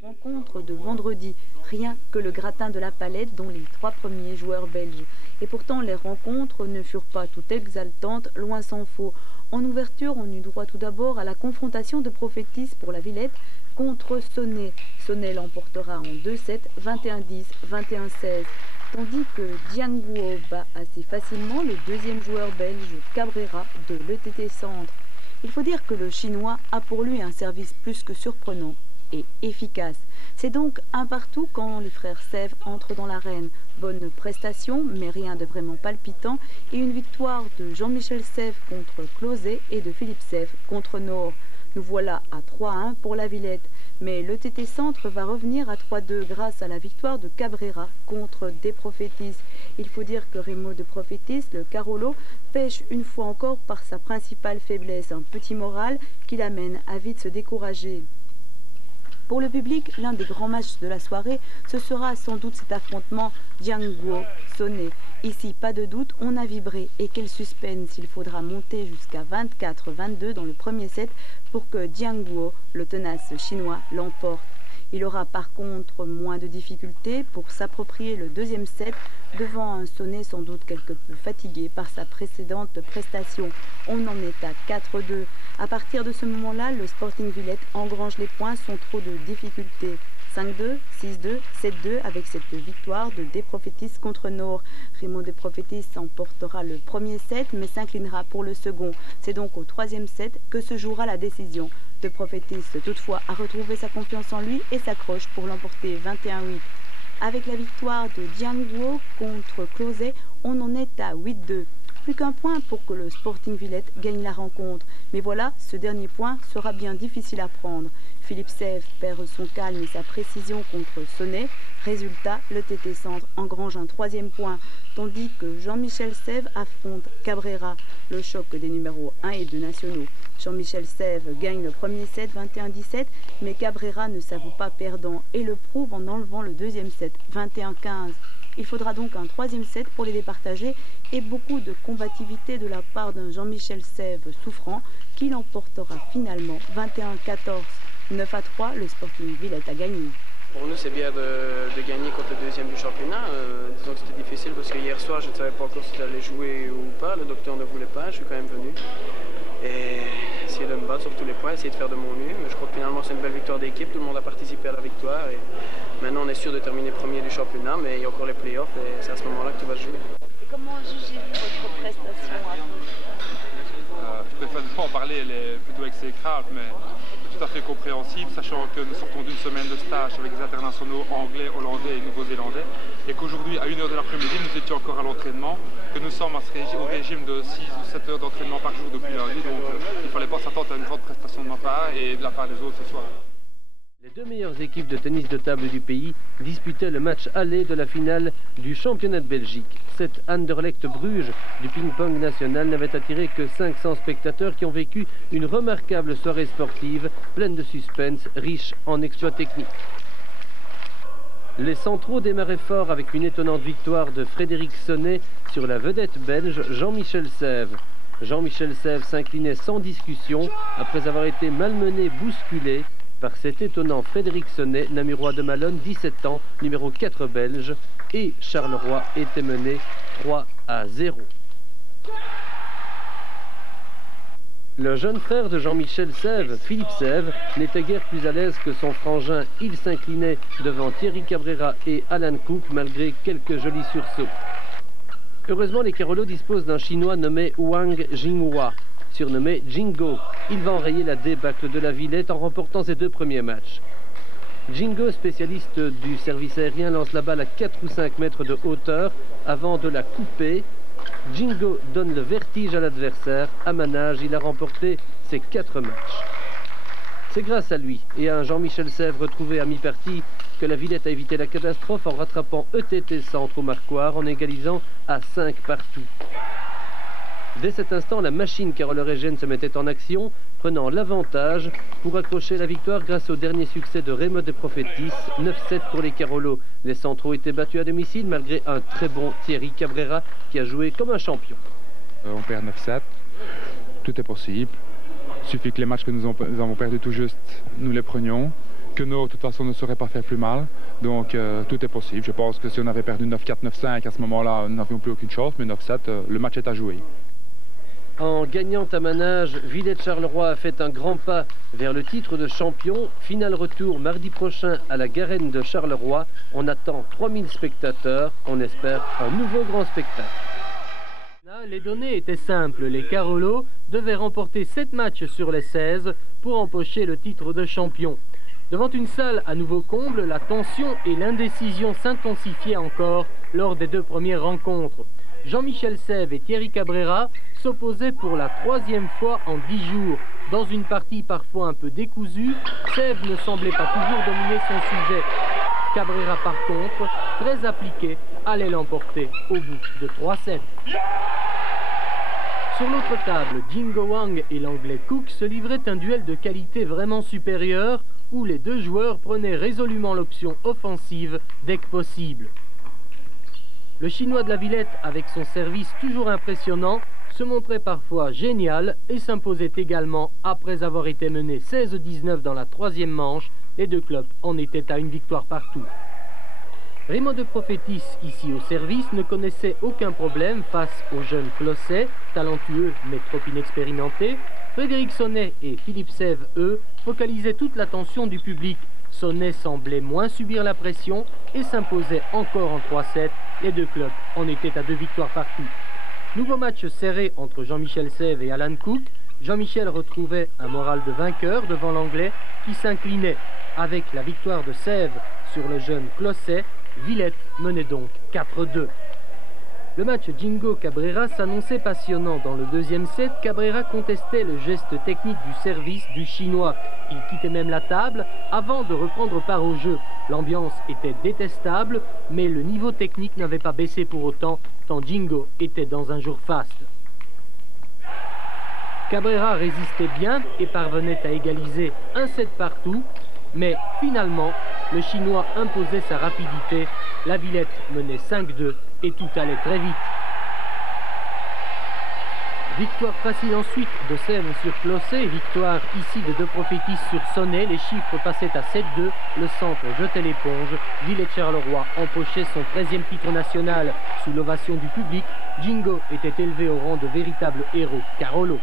Rencontre de vendredi, rien que le gratin de la palette dont les 3 premiers joueurs belges. Et pourtant les rencontres ne furent pas toutes exaltantes, loin s'en faut. En ouverture, on eut droit tout d'abord à la confrontation de Prophétis pour la Villette contre Sonnet. Sonnet l'emportera en 2-7, 21-10, 21-16. Tandis que Jianguo bat assez facilement le deuxième joueur belge Cabrera de l'ETT Centre. Il faut dire que le Chinois a pour lui un service plus que surprenant et efficace. C'est donc un partout quand les frères Sèvres entrent dans l'arène. Bonne prestation, mais rien de vraiment palpitant, et une victoire de Jean-Michel Sèvres contre Closet et de Philippe Sèvres contre Nord. Nous voilà à 3-1 pour la Villette, mais le TT Centre va revenir à 3-2 grâce à la victoire de Cabrera contre Des Prophétis. Il faut dire que Remo de Prophétis, le Carolo, pêche une fois encore par sa principale faiblesse, un petit moral qui l'amène à vite se décourager. Pour le public, l'un des grands matchs de la soirée, ce sera sans doute cet affrontement Jianguo-Sonnet. Ici, pas de doute, on a vibré. Et quel suspense, il faudra monter jusqu'à 24-22 dans le premier set pour que Jianguo, le tenace chinois, l'emporte. Il aura par contre moins de difficultés pour s'approprier le deuxième set devant un Sonnet sans doute quelque peu fatigué par sa précédente prestation. On en est à 4-2. À partir de ce moment-là, le Sporting Villette engrange les points sans trop de difficultés. 5-2, 6-2, 7-2 avec cette victoire de Des Prophétis contre Nord. Raymond Des Prophétis emportera le premier set mais s'inclinera pour le second. C'est donc au troisième set que se jouera la décision. Des Prophétis toutefois a retrouvé sa confiance en lui et s'accroche pour l'emporter 21-8. Avec la victoire de Jianguo contre Closet, on en est à 8-2. Plus qu'un point pour que le Sporting Villette gagne la rencontre. Mais voilà, ce dernier point sera bien difficile à prendre. Philippe Sèvres perd son calme et sa précision contre Sonnet. Résultat, le TT Centre engrange un troisième point, tandis que Jean-Michel Sèvres affronte Cabrera, le choc des numéros 1 et 2 nationaux. Jean-Michel Sèvres gagne le premier set 21-17, mais Cabrera ne s'avoue pas perdant et le prouve en enlevant le deuxième set 21-15. Il faudra donc un troisième set pour les départager et beaucoup de combativité de la part d'un Jean-Michel Sèvres souffrant qui l'emportera finalement 21-14. 9-3, le Sporting Villette a gagné. Pour nous, c'est bien de gagner contre le deuxième du championnat. Disons que c'était difficile parce que hier soir, je ne savais pas encore si j'allais jouer ou pas. Le docteur ne voulait pas, je suis quand même venu. Et essayer de me battre sur tous les points, essayer de faire de mon mieux. Mais je crois que finalement, c'est une belle victoire d'équipe. Tout le monde a participé à la victoire. Et maintenant, on est sûr de terminer premier du championnat, mais il y a encore les playoffs et c'est à ce moment-là que tout va se jouer. Et comment jugez-vous votre prestation à vous? Je préfère ne pas en parler, elle est plutôt exécrable, mais tout à fait compréhensible, sachant que nous sortons d'une semaine de stage avec des internationaux anglais, hollandais et nouveau-zélandais, et qu'aujourd'hui, à 1h de l'après-midi, nous étions encore à l'entraînement, que nous sommes au régime de 6 ou 7 heures d'entraînement par jour depuis lundi, donc il ne fallait pas s'attendre à une grande prestation de ma part et de la part des autres ce soir. Les deux meilleures équipes de tennis de table du pays disputaient le match aller de la finale du championnat de Belgique. Cette Anderlecht-Bruges du ping-pong national n'avait attiré que 500 spectateurs qui ont vécu une remarquable soirée sportive, pleine de suspense, riche en exploits techniques. Les centraux démarraient fort avec une étonnante victoire de Frédéric Sonnet sur la vedette belge Jean-Michel Sèvres. Jean-Michel Sèvres s'inclinait sans discussion après avoir été malmené, bousculé par cet étonnant Frédéric Sonnet, namurois de Malone, 17 ans, numéro 4 belge, et Charleroi était mené 3-0. Le jeune frère de Jean-Michel Sèvres, Philippe Sèvres, n'était guère plus à l'aise que son frangin. Il s'inclinait devant Thierry Cabrera et Alan Cook, malgré quelques jolis sursauts. Heureusement, les Carolos disposent d'un Chinois nommé Wang Jinghua, surnommé Jingo. Il va enrayer la débâcle de la Villette en remportant ses 2 premiers matchs. Jingo, spécialiste du service aérien, lance la balle à 4 ou 5 mètres de hauteur avant de la couper. Jingo donne le vertige à l'adversaire. À manage, il a remporté ses 4 matchs. C'est grâce à lui et à un Jean-Michel Sèvres retrouvé à mi-partie que la Villette a évité la catastrophe en rattrapant ETT Centre au marquoir en égalisant à 5 partout. Dès cet instant, la machine carolerégène se mettait en action, prenant l'avantage pour accrocher la victoire grâce au dernier succès de Raymond Des Prophétis, 9-7 pour les Carolos. Les centraux étaient battus à domicile malgré un très bon Thierry Cabrera qui a joué comme un champion. On perd 9-7, tout est possible. Il suffit que les matchs que nous avons perdus tout juste, nous les prenions. que nos, de toute façon, ne seraient pas fait plus mal. Donc tout est possible. Je pense que si on avait perdu 9-4, 9-5, à ce moment-là, nous n'avions plus aucune chance. Mais 9-7, le match est à jouer. En gagnant à Manage, Villette-Charleroi a fait un grand pas vers le titre de champion. Final retour mardi prochain à la Garenne de Charleroi. On attend 3000 spectateurs. On espère un nouveau grand spectacle. Les données étaient simples. Les Carolos devaient remporter 7 matchs sur les 16 pour empocher le titre de champion. Devant une salle à nouveau comble, la tension et l'indécision s'intensifiaient encore lors des 2 premières rencontres. Jean-Michel Sèvres et Thierry Cabrera s'opposaient pour la 3e fois en 10 jours. Dans une partie parfois un peu décousue, Sèvres ne semblait pas toujours dominer son sujet. Cabrera par contre, très appliqué, allait l'emporter au bout de 3-7. Sur l'autre table, Jingo Wang et l'anglais Cook se livraient un duel de qualité vraiment supérieure où les 2 joueurs prenaient résolument l'option offensive dès que possible. Le Chinois de la Villette, avec son service toujours impressionnant, se montrait parfois génial et s'imposait également après avoir été mené 16-19 dans la 3e manche. Les 2 clubs en étaient à une victoire partout. Raymond de Prophétis, ici au service, ne connaissait aucun problème face aux jeunes Closset, talentueux mais trop inexpérimentés. Frédéric Sonnet et Philippe Sèvres, eux, focalisaient toute l'attention du public. Sonnet semblait moins subir la pression et s'imposait encore en 3-7. Les 2 clubs en étaient à 2 victoires partout. Nouveau match serré entre Jean-Michel Sèvres et Alan Cook. Jean-Michel retrouvait un moral de vainqueur devant l'anglais qui s'inclinait. Avec la victoire de Sèvres sur le jeune Closset, Villette menait donc 4-2. Le match Jingo-Cabrera s'annonçait passionnant. Dans le 2e set, Cabrera contestait le geste technique du service du Chinois. Il quittait même la table avant de reprendre part au jeu. L'ambiance était détestable, mais le niveau technique n'avait pas baissé pour autant, tant Jingo était dans un jour faste. Cabrera résistait bien et parvenait à égaliser un set partout, mais finalement, le Chinois imposait sa rapidité. La Villette menait 5-2 et tout allait très vite. Victoire facile ensuite de Sèvres sur Closset, victoire ici de De Prophétis sur Sonnet. Les chiffres passaient à 7-2, le centre jetait l'éponge. Villette-Charleroi empochait son 13e titre national. Sous l'ovation du public, Jingo était élevé au rang de véritable héros Carolo.